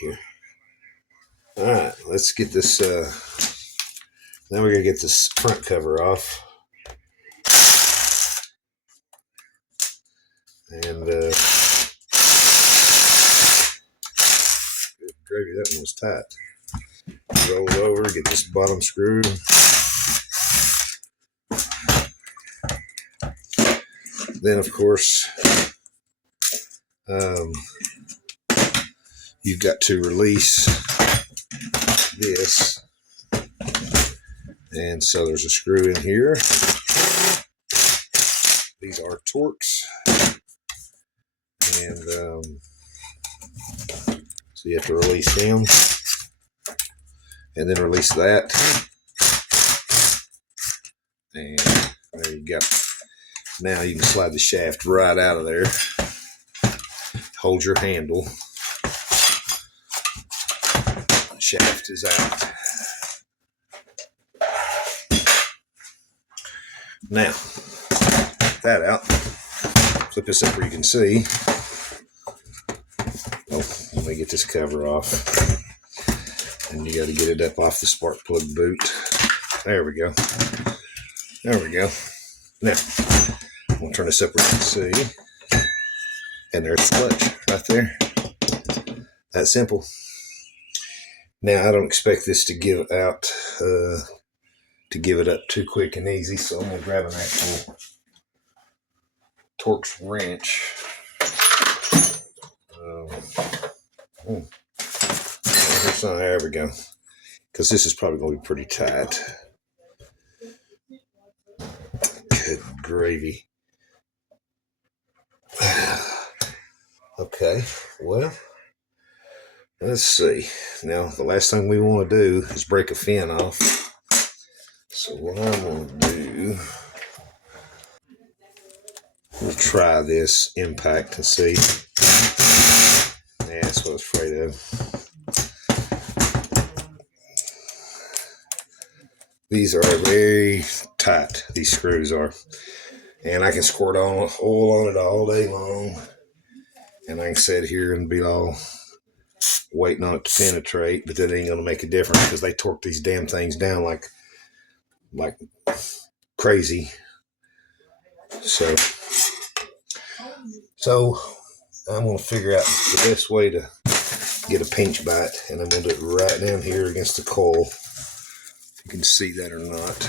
here. All right, let's get this. Now we're gonna get this front cover off, and good gravy, that one was tight. Roll over, get this bottom screw. Then, of course, you've got to release this. And so there's a screw in here. These are Torx. And so you have to release them. And then release that. And there you go. Now you can slide the shaft right out of there. Hold your handle. Shaft is out. Now, that out. Flip this up where you can see. Oh, let me get this cover off. And you got to get it up off the spark plug boot. There we go. There we go. Now, I'm going to turn this up where you can see. And there's the clutch right there. That's simple. Now, I don't expect this to give out, to give it up too quick and easy, so I'm going to grab an actual Torx wrench. There we go. Because this is probably going to be pretty tight. Good gravy. Okay, well, let's see. Now, the last thing we want to do is break a fin off. So what I'm going to do, we'll try this impact and see. Yeah, that's what I was afraid of. These are very tight, these screws are. And I can squirt oil on it all day long. And I can sit here and be all waiting on it to penetrate, but that ain't going to make a difference because they torque these damn things down like crazy. So I'm going to figure out the best way to get a pinch bite, and I'm going to do it right down here against the coil. If you can see that or not.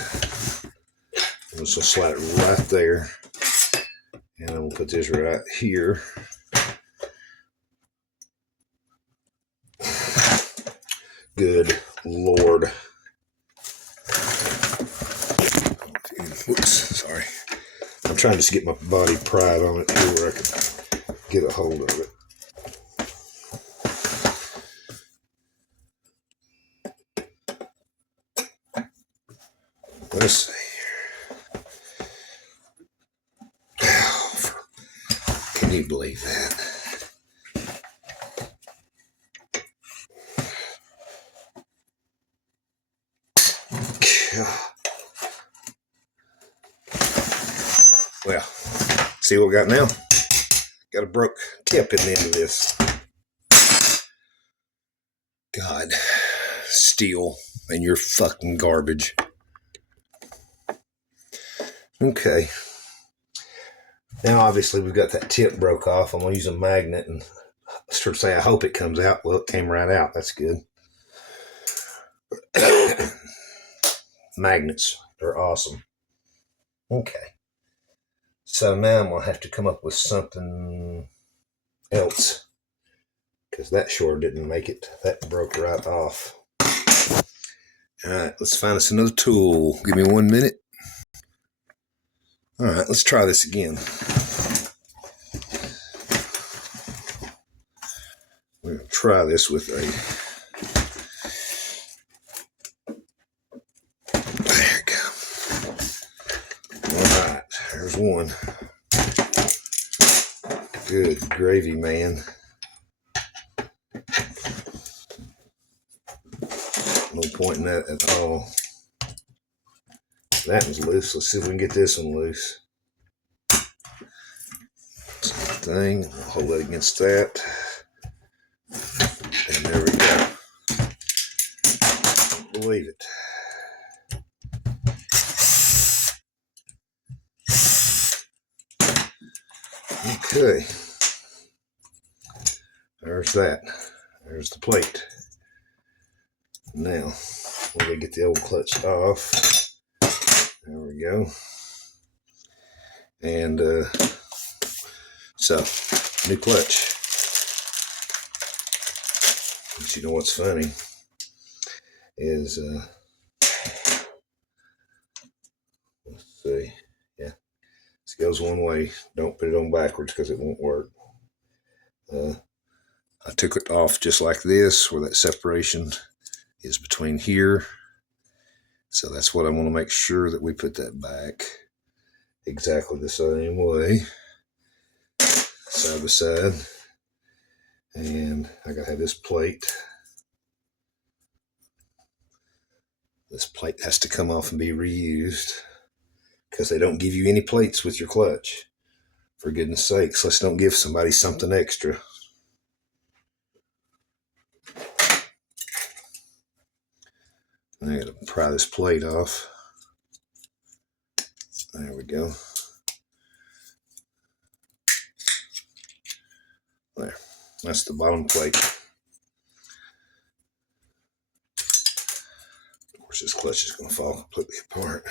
I'm just going to slide it right there, and I'm going to put this right here. Good Lord. Whoops, sorry. I'm trying to just get my body pried on it here where I can get a hold of it. Let's see here. Can you believe that? Well, see what we got now? Got a broke tip in the end of this. God, Stihl and your fucking garbage. Okay. Now, obviously, we've got that tip broke off. I'm going to use a magnet and sort of say, I hope it comes out. Well, it came right out. That's good. Magnets are awesome. Okay. So now I'm going to have to come up with something else, because that sure didn't make it. That broke right off. All right, let's find us another tool. Give me 1 minute. All right, let's try this again. We're going to try this with a... There you go. All right, there's one. Good gravy, man. No point in that at all. That one's loose. Let's see if we can get this one loose. Same thing. We'll hold it against that. And there we leave it. Okay. There's that. There's the plate. Now, we're going to get the old clutch off. There we go. And so, new clutch. But you know what's funny is, let's see, yeah, this goes one way. Don't put it on backwards because it won't work. I took it off just like this, where that separation is between here. So that's what I want to make sure that we put that back exactly the same way, side by side. And I gotta have this plate. This plate has to come off and be reused because they don't give you any plates with your clutch. For goodness sakes, let's don't give somebody something extra. I gotta pry this plate off. There we go. There, that's the bottom plate. Of course, this clutch is gonna fall completely apart.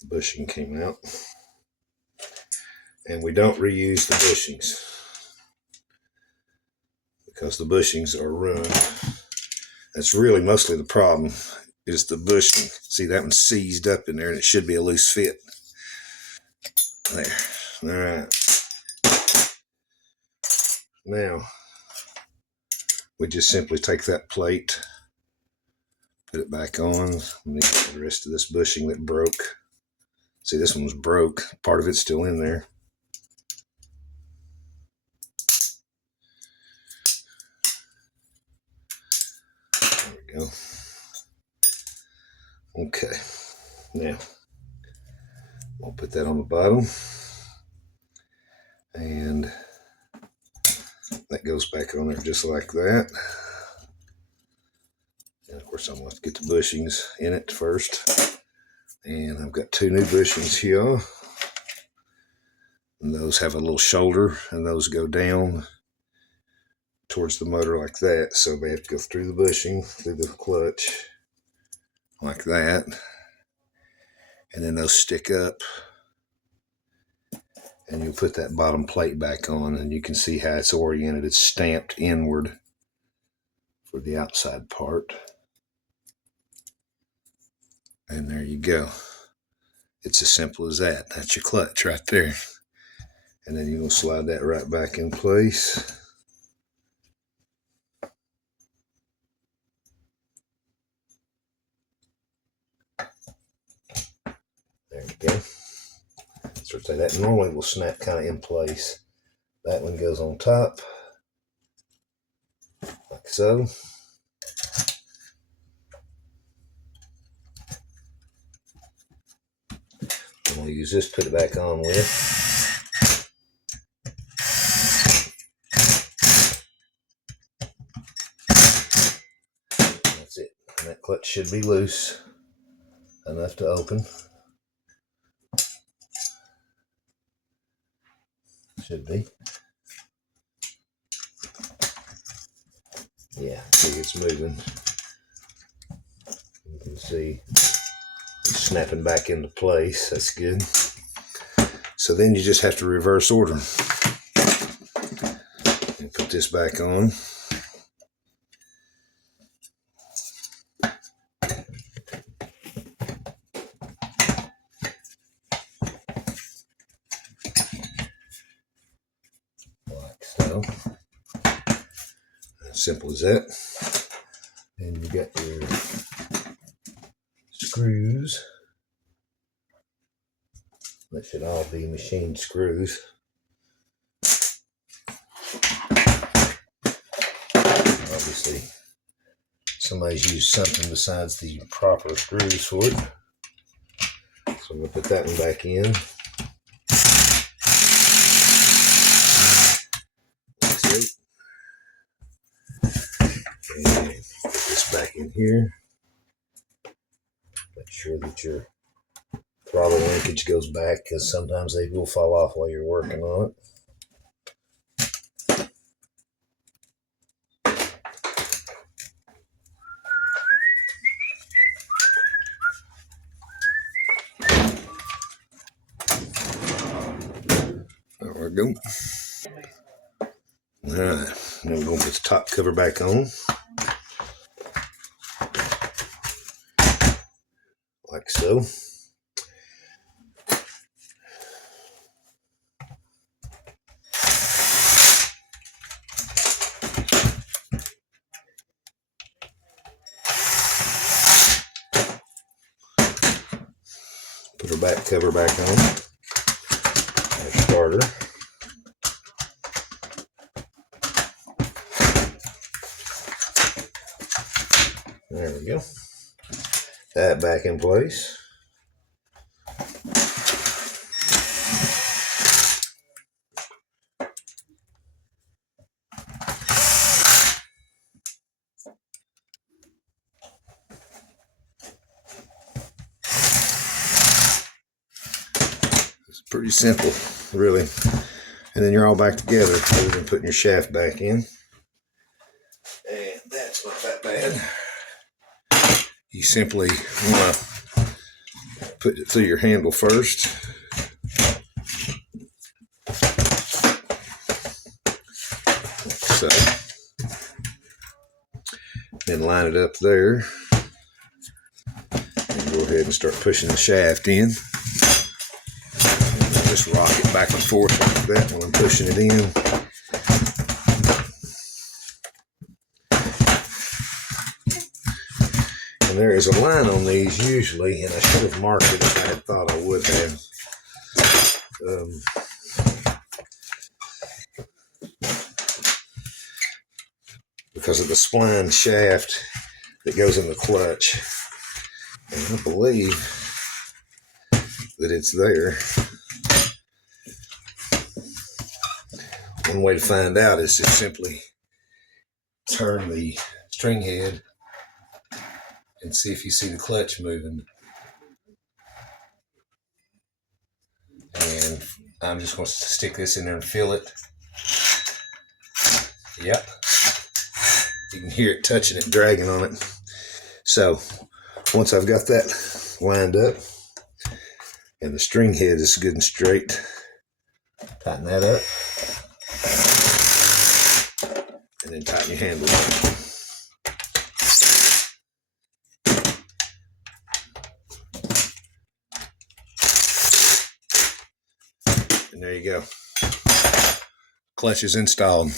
The bushing came out. And we don't reuse the bushings because the bushings are ruined. That's really mostly the problem, is the bushing. See, that one's seized up in there and it should be a loose fit. There. All right. Now, we just simply take that plate, put it back on. Let me get the rest of this bushing that broke. See, this one was broke. Part of it's still in there. There we go. Okay. Now, I'll put that on the bottom. And that goes back on there just like that. And of course, I'm going to get the bushings in it first. And I've got two new bushings here. And those have a little shoulder, and those go down towards the motor like that. So they have to go through the bushing, through the clutch, like that. And then those stick up. And you put that bottom plate back on, and you can see how it's oriented. It's stamped inward for the outside part. And there you go. It's as simple as that. That's your clutch right there. And then you're going to slide that right back in place. There you go. So that normally will snap kind of in place. That one goes on top, like so. And we'll use this to put it back on with. That's it. And that clutch should be loose enough to open. Should be. Yeah, see, it's moving. You can see it's snapping back into place. That's good. So then you just have to reverse order and put this back on. Like so. Simple as that. And you got your screws. That should all be machine screws. Obviously, somebody's used something besides the proper screws for it. So I'm going to put that one back in. Like so. And put this back in here. Make sure that your throttle linkage goes back, because sometimes they will fall off while you're working on it. There we go. All right, now we're going to put the top cover back on. Like so. Put our back cover back on. Our starter. There we go. That back in place. It's pretty simple, really. And then you're all back together, other than putting your shaft back in. And that's not that bad. You simply want to put it through your handle first. So, then line it up there. And go ahead and start pushing the shaft in. And just rock it back and forth like that when I'm pushing it in. And there is a line on these usually, and I should have marked it if I had thought I would have. Because of the spline shaft that goes in the clutch. And I believe that it's there. One way to find out is to simply turn the string head and see if you see the clutch moving. And I'm just going to stick this in there and feel it. Yep. You can hear it touching it, dragging on it. So once I've got that lined up and the string head is good and straight, tighten that up and then tighten your handle up. And there you go. Clutch is installed.